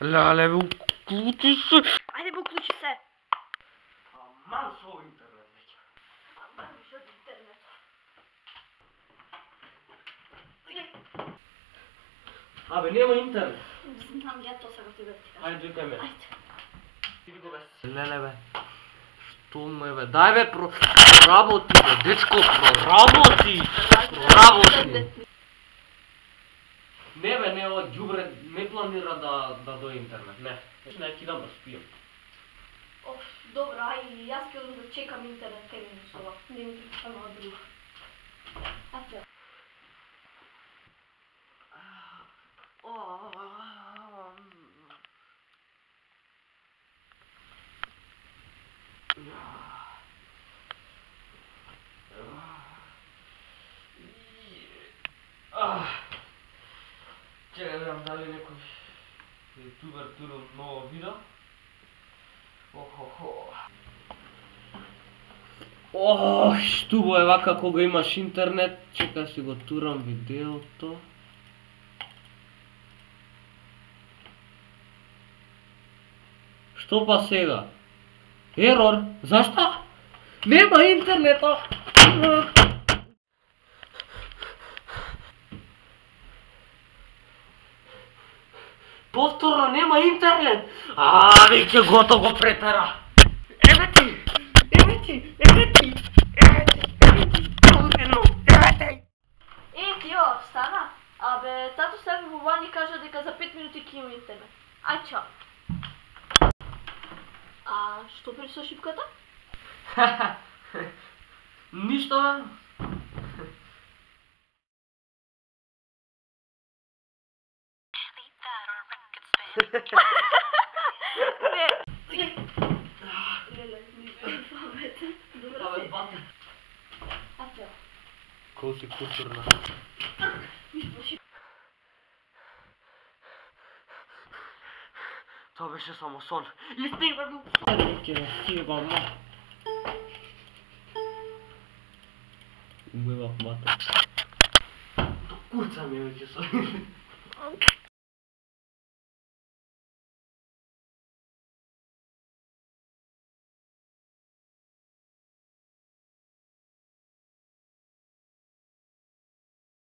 Леле, бе, уклучи се. Ајде бе, уклучи се. Аман со интернет веќе. Аман више од интернет. Абе, нема интернет. Знам, ја тоа сега ти да ти кажам. Ајде, викај ме. Ајде. Иди го без. Леле, бе. Што ме, бе? Дај, бе, проработи, бе, дечко, проработи. Не, бе, не, ова ѓубре не планира да до интернет, не. Не, кидам да спијам. Оф, добро, ај, јас ќе одам да чекам интернет кај мене со ова. Не ми причам ова друго. Ајде. Чекај, видам дали некој ютубер турил ново видео. Штубо е вака кога имаш интернет. Чекај си го турам видеото. Што па сега? Ерор? Зашто? Нема интернета! Повторно нема интернет! Веќе готово претера! Еве ти! Јо, стана? Абе, тато себе во вани кажа дека за 5 минути ќе има интернет. Ај, чао. А што при со шипката? Ништо, бе. Кој си културна? Тоа беше само сон. Истина, ќе сивам, ма. Умивав мата. До курца ми веќе сон.